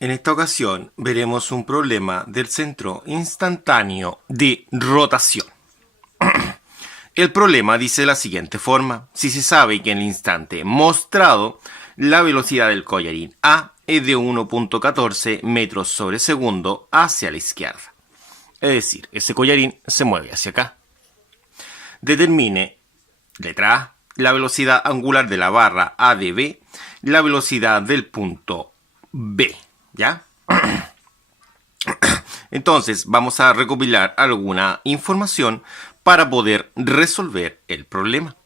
En esta ocasión veremos un problema del centro instantáneo de rotación. El problema dice de la siguiente forma: si se sabe que en el instante mostrado la velocidad del collarín A es de 1.14 metros sobre segundo hacia la izquierda, es decir, ese collarín se mueve hacia acá. Determine, letra A, la velocidad angular de la barra A de B, la velocidad del punto B, ¿ya? Entonces vamos a recopilar alguna información para poder resolver el problema.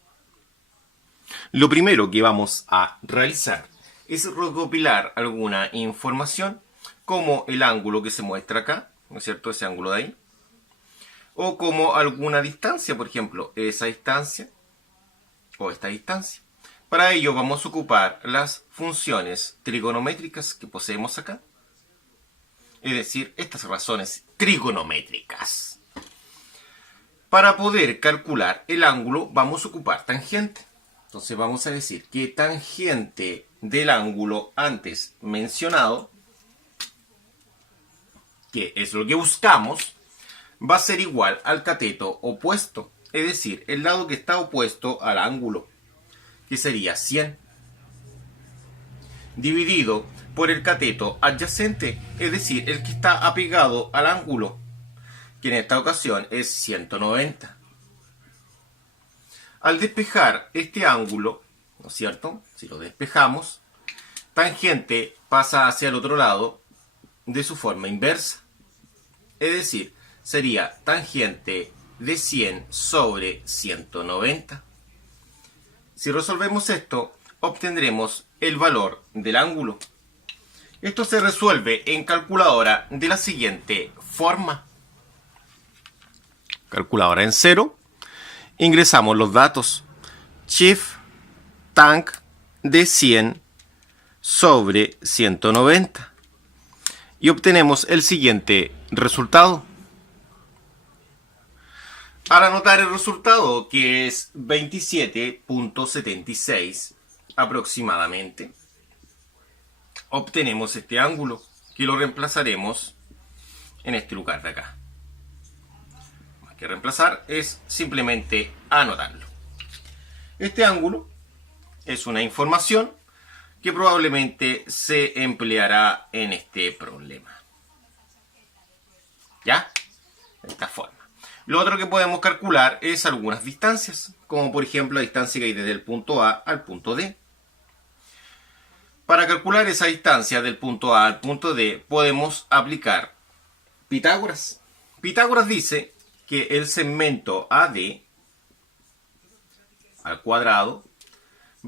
Lo primero que vamos a realizar es recopilar alguna información, como el ángulo que se muestra acá, ¿no es cierto? Ese ángulo de ahí. O como alguna distancia, por ejemplo, esa distancia o esta distancia. Para ello vamos a ocupar las funciones trigonométricas que poseemos acá. Es decir, estas razones trigonométricas. Para poder calcular el ángulo vamos a ocupar tangente. Entonces vamos a decir que tangente del ángulo antes mencionado, que es lo que buscamos, va a ser igual al cateto opuesto. Es decir, el lado que está opuesto al ángulo, que sería 100, dividido por el cateto adyacente, es decir, el que está apegado al ángulo, que en esta ocasión es 190. Al despejar este ángulo, ¿no es cierto? Si lo despejamos, tangente pasa hacia el otro lado de su forma inversa. Es decir, sería tangente de 100 sobre 190. Si resolvemos esto, obtendremos el valor del ángulo. Esto se resuelve en calculadora de la siguiente forma. Calculadora en cero. Ingresamos los datos. Shift tang de 100 sobre 190. Y obtenemos el siguiente resultado. Al anotar el resultado, que es 27.76 aproximadamente, obtenemos este ángulo, que lo reemplazaremos en este lugar de acá. Más que reemplazar es simplemente anotarlo. Este ángulo es una información que probablemente se empleará en este problema. ¿Ya? De esta forma. Lo otro que podemos calcular es algunas distancias, como por ejemplo la distancia que hay desde el punto A al punto D. Para calcular esa distancia del punto A al punto D podemos aplicar Pitágoras. Pitágoras dice que el segmento AD al cuadrado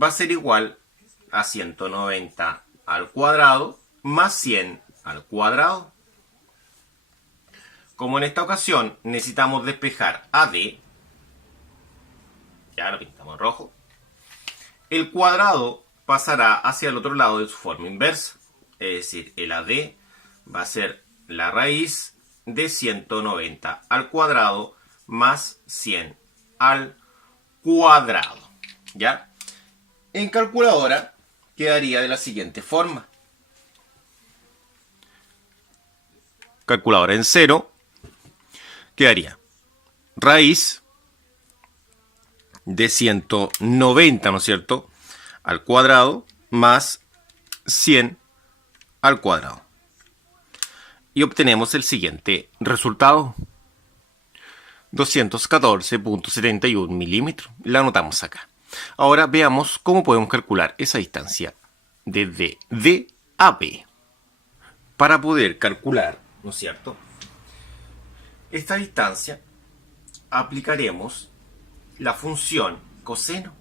va a ser igual a 190 al cuadrado más 100 al cuadrado. Como en esta ocasión necesitamos despejar AD, ya lo pintamos en rojo, el cuadrado pasará hacia el otro lado de su forma inversa. Es decir, el AD va a ser la raíz de 190 al cuadrado más 100 al cuadrado. ¿Ya? En calculadora quedaría de la siguiente forma. Calculadora en cero. Quedaría raíz de 190, ¿no es cierto?, al cuadrado más 100 al cuadrado. Y obtenemos el siguiente resultado. 214.71 milímetros. La anotamos acá. Ahora veamos cómo podemos calcular esa distancia desde D a B. Para poder calcular, ¿no es cierto?, esta distancia, aplicaremos la función coseno.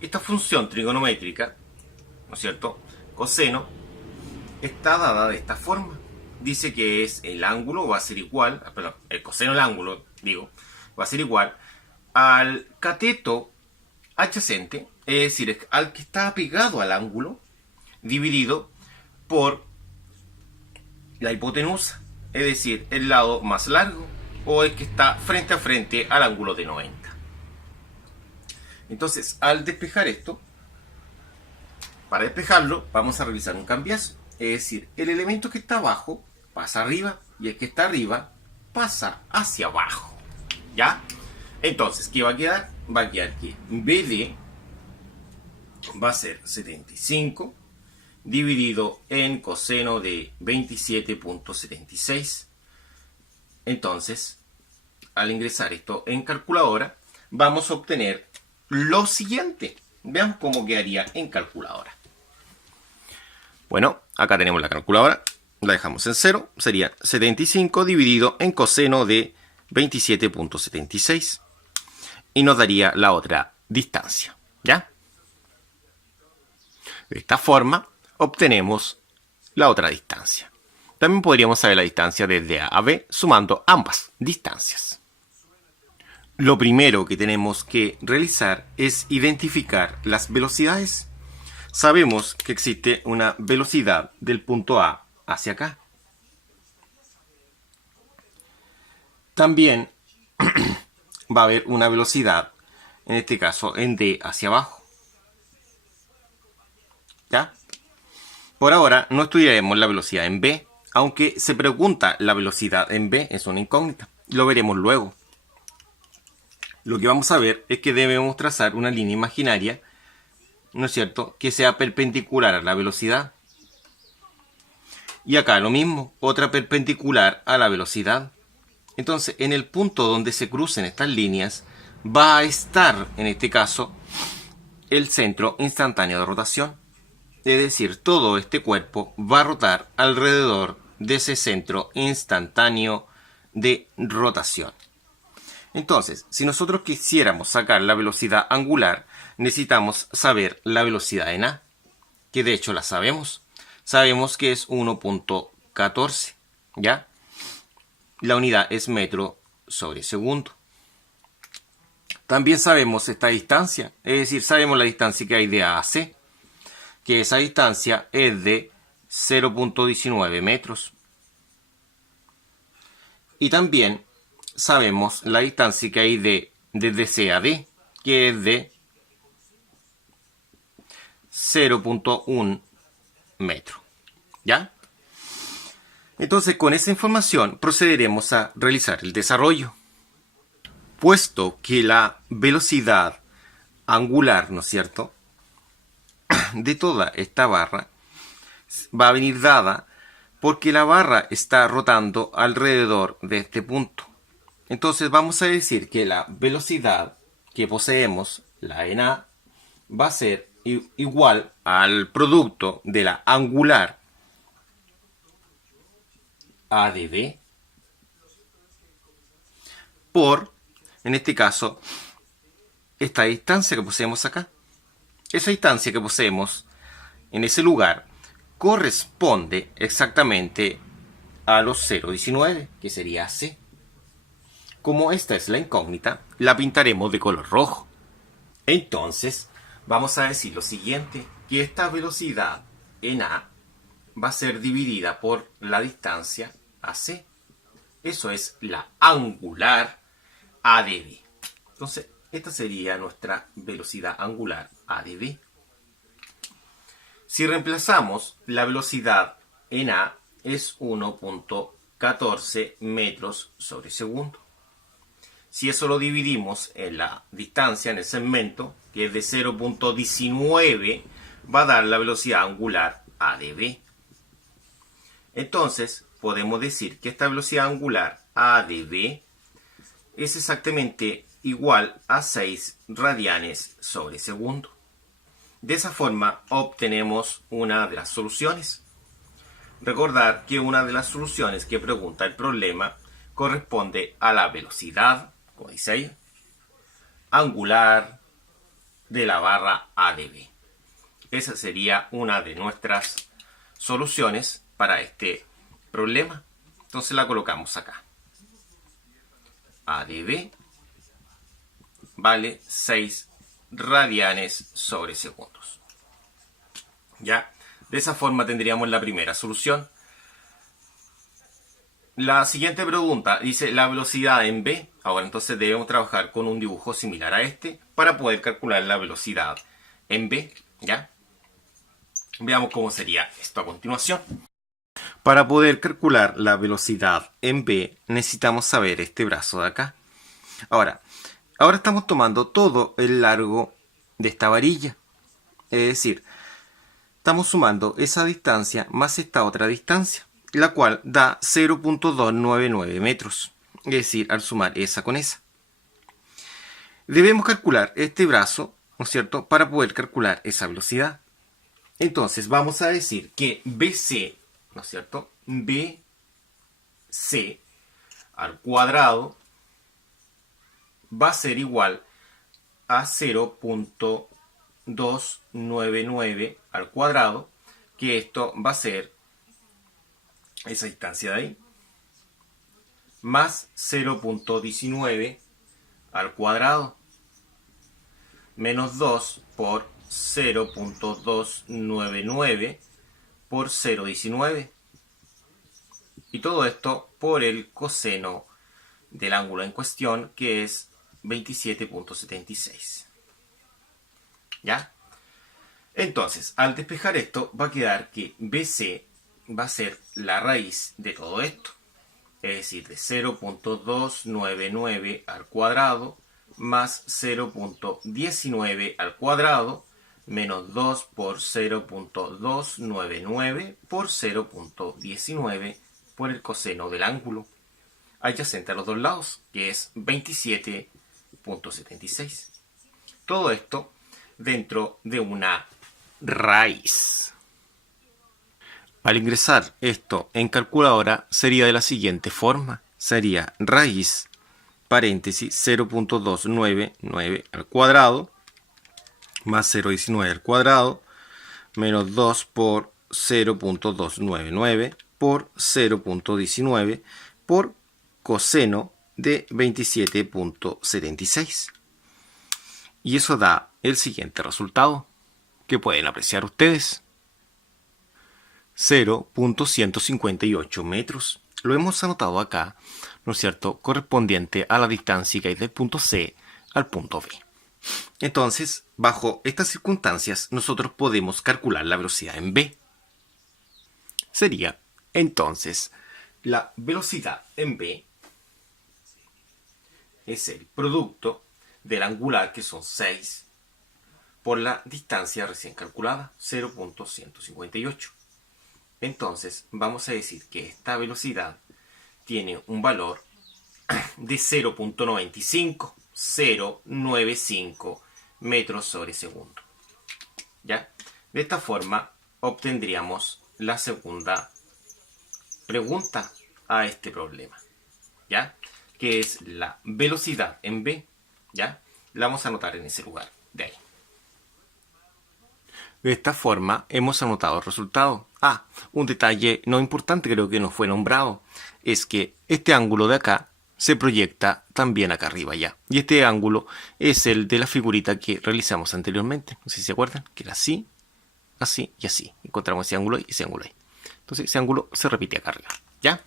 Esta función trigonométrica, ¿no es cierto?, coseno, está dada de esta forma. Dice que es el ángulo va a ser igual, perdón, el coseno del ángulo, va a ser igual al cateto adyacente, es decir, al que está pegado al ángulo, dividido por la hipotenusa. Es decir, el lado más largo o el que está frente a frente al ángulo de 90. Entonces, al despejar esto, para despejarlo, vamos a realizar un cambiazo. Es decir, el elemento que está abajo pasa arriba y el que está arriba pasa hacia abajo. ¿Ya? Entonces, ¿qué va a quedar? Va a quedar que BD va a ser 75 dividido en coseno de 27.76. Entonces, al ingresar esto en calculadora, vamos a obtener lo siguiente. Vean cómo quedaría en calculadora. Bueno, acá tenemos la calculadora. La dejamos en 0. Sería 75 dividido en coseno de 27.76. Y nos daría la otra distancia. ¿Ya? De esta forma obtenemos la otra distancia. También podríamos saber la distancia desde A a B sumando ambas distancias. Lo primero que tenemos que realizar es identificar las velocidades. Sabemos que existe una velocidad del punto A hacia acá. También va a haber una velocidad, en este caso en D hacia abajo. ¿Ya? Por ahora no estudiaremos la velocidad en B, aunque se pregunta la velocidad en B, es una incógnita. Lo veremos luego. Lo que vamos a ver es que debemos trazar una línea imaginaria, ¿no es cierto?, que sea perpendicular a la velocidad. Y acá lo mismo, otra perpendicular a la velocidad. Entonces, en el punto donde se crucen estas líneas, va a estar, en este caso, el centro instantáneo de rotación. Es decir, todo este cuerpo va a rotar alrededor de ese centro instantáneo de rotación. Entonces, si nosotros quisiéramos sacar la velocidad angular, necesitamos saber la velocidad en A, que de hecho la sabemos. Sabemos que es 1.14, ¿ya? La unidad es metro sobre segundo. También sabemos esta distancia, es decir, sabemos la distancia que hay de A a C, que esa distancia es de 0.19 metros. Y también sabemos la distancia que hay desde C a D, que es de 0.1 metro. ¿Ya? Entonces, con esa información procederemos a realizar el desarrollo. Puesto que la velocidad angular, ¿no es cierto?, de toda esta barra va a venir dada porque la barra está rotando alrededor de este punto. Entonces vamos a decir que la velocidad que poseemos, la en A, va a ser igual al producto de la angular A de B por, en este caso, esta distancia que poseemos acá. Esa distancia que poseemos en ese lugar corresponde exactamente a los 0,19, que sería C. Como esta es la incógnita, la pintaremos de color rojo. Entonces, vamos a decir lo siguiente, que esta velocidad en A va a ser dividida por la distancia AC. Eso es la angular A de B. Entonces, esta sería nuestra velocidad angular A de B. Si reemplazamos la velocidad en A es 1.14 metros sobre segundo. Si eso lo dividimos en la distancia, en el segmento, que es de 0.19, va a dar la velocidad angular A de B. Entonces, podemos decir que esta velocidad angular A de B es exactamente igual a 6 radianes sobre segundo. De esa forma obtenemos una de las soluciones. Recordar que una de las soluciones que pregunta el problema corresponde a la velocidad, como dice ahí, angular de la barra A de B. Esa sería una de nuestras soluciones para este problema. Entonces la colocamos acá. A de B vale 6 radianes sobre segundos. ¿Ya? De esa forma tendríamos la primera solución. La siguiente pregunta dice la velocidad en B. Ahora entonces debemos trabajar con un dibujo similar a este para poder calcular la velocidad en B. ¿Ya? Veamos cómo sería esto a continuación. Para poder calcular la velocidad en v, necesitamos saber este brazo de acá. Ahora estamos tomando todo el largo de esta varilla. Es decir, estamos sumando esa distancia más esta otra distancia, la cual da 0.299 metros. Es decir, al sumar esa con esa. Debemos calcular este brazo, ¿no es cierto?, para poder calcular esa velocidad. Entonces vamos a decir que BC, ¿no es cierto?, BC al cuadrado va a ser igual a 0.299 al cuadrado, que esto va a ser esa distancia de ahí, más 0.19 al cuadrado, menos 2 por 0.299 por 0.19. Y todo esto por el coseno del ángulo en cuestión, que es 27.76. ¿Ya? Entonces, al despejar esto, va a quedar que BC va a ser la raíz de todo esto. Es decir, de 0.299 al cuadrado más 0.19 al cuadrado menos 2 por 0.299 por 0.19 por el coseno del ángulo adyacente a los dos lados, que es 27.76. Todo esto dentro de una raíz. Al ingresar esto en calculadora sería de la siguiente forma. Sería raíz, paréntesis, 0.299 al cuadrado, más 0.19 al cuadrado, menos 2 por 0.299 por 0.19 por coseno de 27.76. Y eso da el siguiente resultado, que pueden apreciar ustedes. 0.158 metros. Lo hemos anotado acá, ¿no es cierto?, correspondiente a la distancia que hay del punto C al punto B. Entonces, bajo estas circunstancias, nosotros podemos calcular la velocidad en v. Sería, entonces, la velocidad en v es el producto del angular, que son 6, por la distancia recién calculada, 0.158. Entonces, vamos a decir que esta velocidad tiene un valor de 0.95 metros sobre segundo. ¿Ya? De esta forma, obtendríamos la segunda pregunta a este problema, ¿ya?, que es la velocidad en v. ¿Ya? La vamos a anotar en ese lugar de ahí. De esta forma hemos anotado el resultado. Un detalle no importante, creo que no fue nombrado, es que este ángulo de acá se proyecta también acá arriba ya. Y este ángulo es el de la figurita que realizamos anteriormente. No sé si se acuerdan, que era así, así y así. Encontramos ese ángulo ahí y ese ángulo ahí. Entonces ese ángulo se repite acá arriba, ¿ya?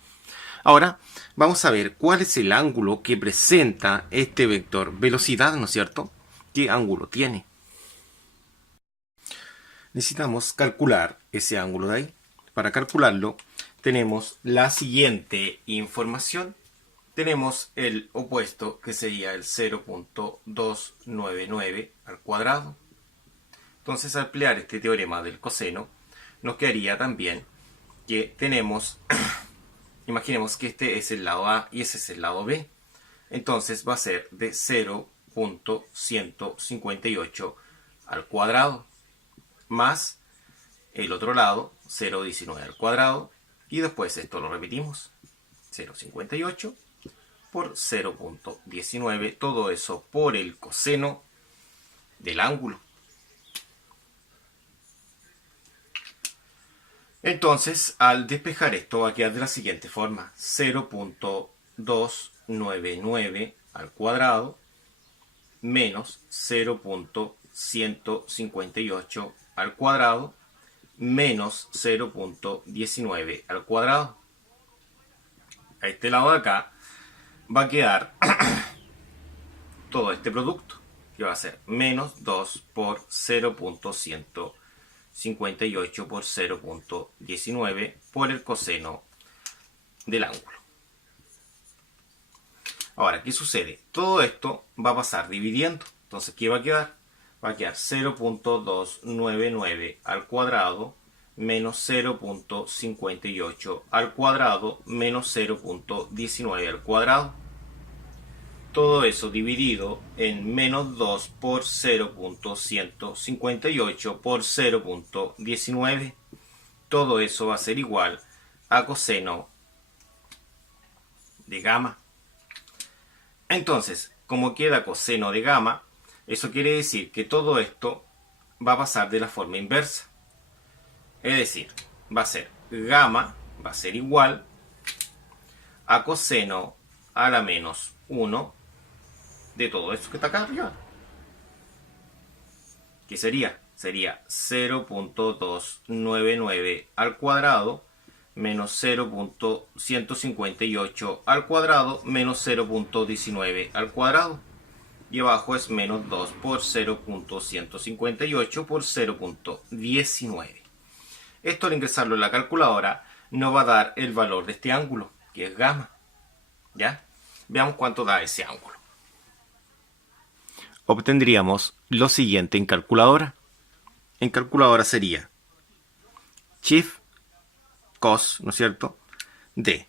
Ahora vamos a ver cuál es el ángulo que presenta este vector velocidad, ¿no es cierto? ¿Qué ángulo tiene? Necesitamos calcular ese ángulo de ahí. Para calcularlo tenemos la siguiente información. Tenemos el opuesto, que sería el 0.299 al cuadrado. Entonces, al emplear este teorema del coseno, nos quedaría también que tenemos, imaginemos que este es el lado A y ese es el lado B. Entonces va a ser de 0.158 al cuadrado más el otro lado, 0.19 al cuadrado, y después esto lo repetimos, 0.58 por 0.19, todo eso por el coseno del ángulo. Entonces, al despejar esto va a quedar de la siguiente forma: 0.299 al cuadrado menos 0.158 al cuadrado menos 0.19 al cuadrado. A este lado de acá va a quedar todo este producto, que va a ser menos 2 por 0.158 158 por 0.19 por el coseno del ángulo. Ahora, ¿qué sucede? Todo esto va a pasar dividiendo. Entonces, ¿qué va a quedar? Va a quedar 0.299 al cuadrado menos 0.58 al cuadrado menos 0.19 al cuadrado. Todo eso dividido en menos 2 por 0.158 por 0.19. Todo eso va a ser igual a coseno de gamma. Entonces, como queda coseno de gamma, eso quiere decir que todo esto va a pasar de la forma inversa. Es decir, va a ser gamma, va a ser igual a coseno a la menos 1 de todo esto que está acá arriba. ¿Qué sería? Sería 0.299 al cuadrado menos 0.158 al cuadrado menos 0.19 al cuadrado. Y abajo es menos 2 por 0.158 por 0.19. Esto al ingresarlo en la calculadora nos va a dar el valor de este ángulo, que es gamma. ¿Ya? Veamos cuánto da ese ángulo. Obtendríamos lo siguiente en calculadora. En calculadora sería shift cos, ¿no es cierto?, de,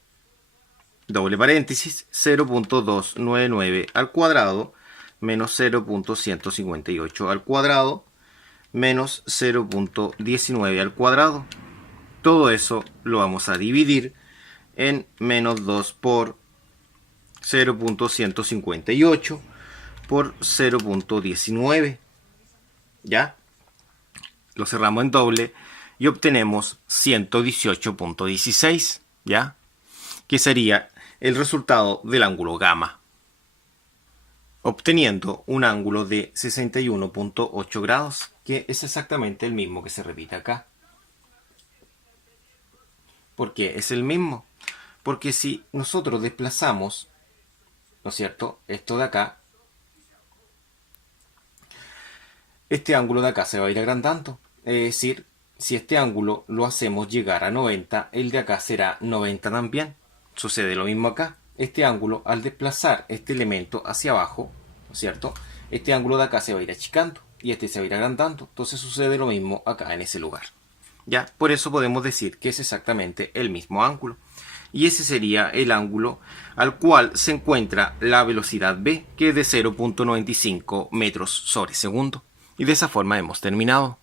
doble paréntesis, 0.299 al cuadrado menos 0.158 al cuadrado menos 0.19 al cuadrado. Todo eso lo vamos a dividir en menos 2 por 0.158 por 0.19. ¿Ya? Lo cerramos en doble y obtenemos 118.16, ¿ya? Que sería el resultado del ángulo gamma, obteniendo un ángulo de 61.8 grados, que es exactamente el mismo que se repite acá. ¿Por qué es el mismo? Porque si nosotros desplazamos, ¿no es cierto?, esto de acá, este ángulo de acá se va a ir agrandando. Es decir, si este ángulo lo hacemos llegar a 90, el de acá será 90 también. Sucede lo mismo acá. Este ángulo, al desplazar este elemento hacia abajo, ¿no es cierto?, este ángulo de acá se va a ir achicando y este se va a ir agrandando. Entonces sucede lo mismo acá en ese lugar. ¿Ya? Por eso podemos decir que es exactamente el mismo ángulo. Y ese sería el ángulo al cual se encuentra la velocidad v, que es de 0.95 metros sobre segundo. Y de esa forma hemos terminado.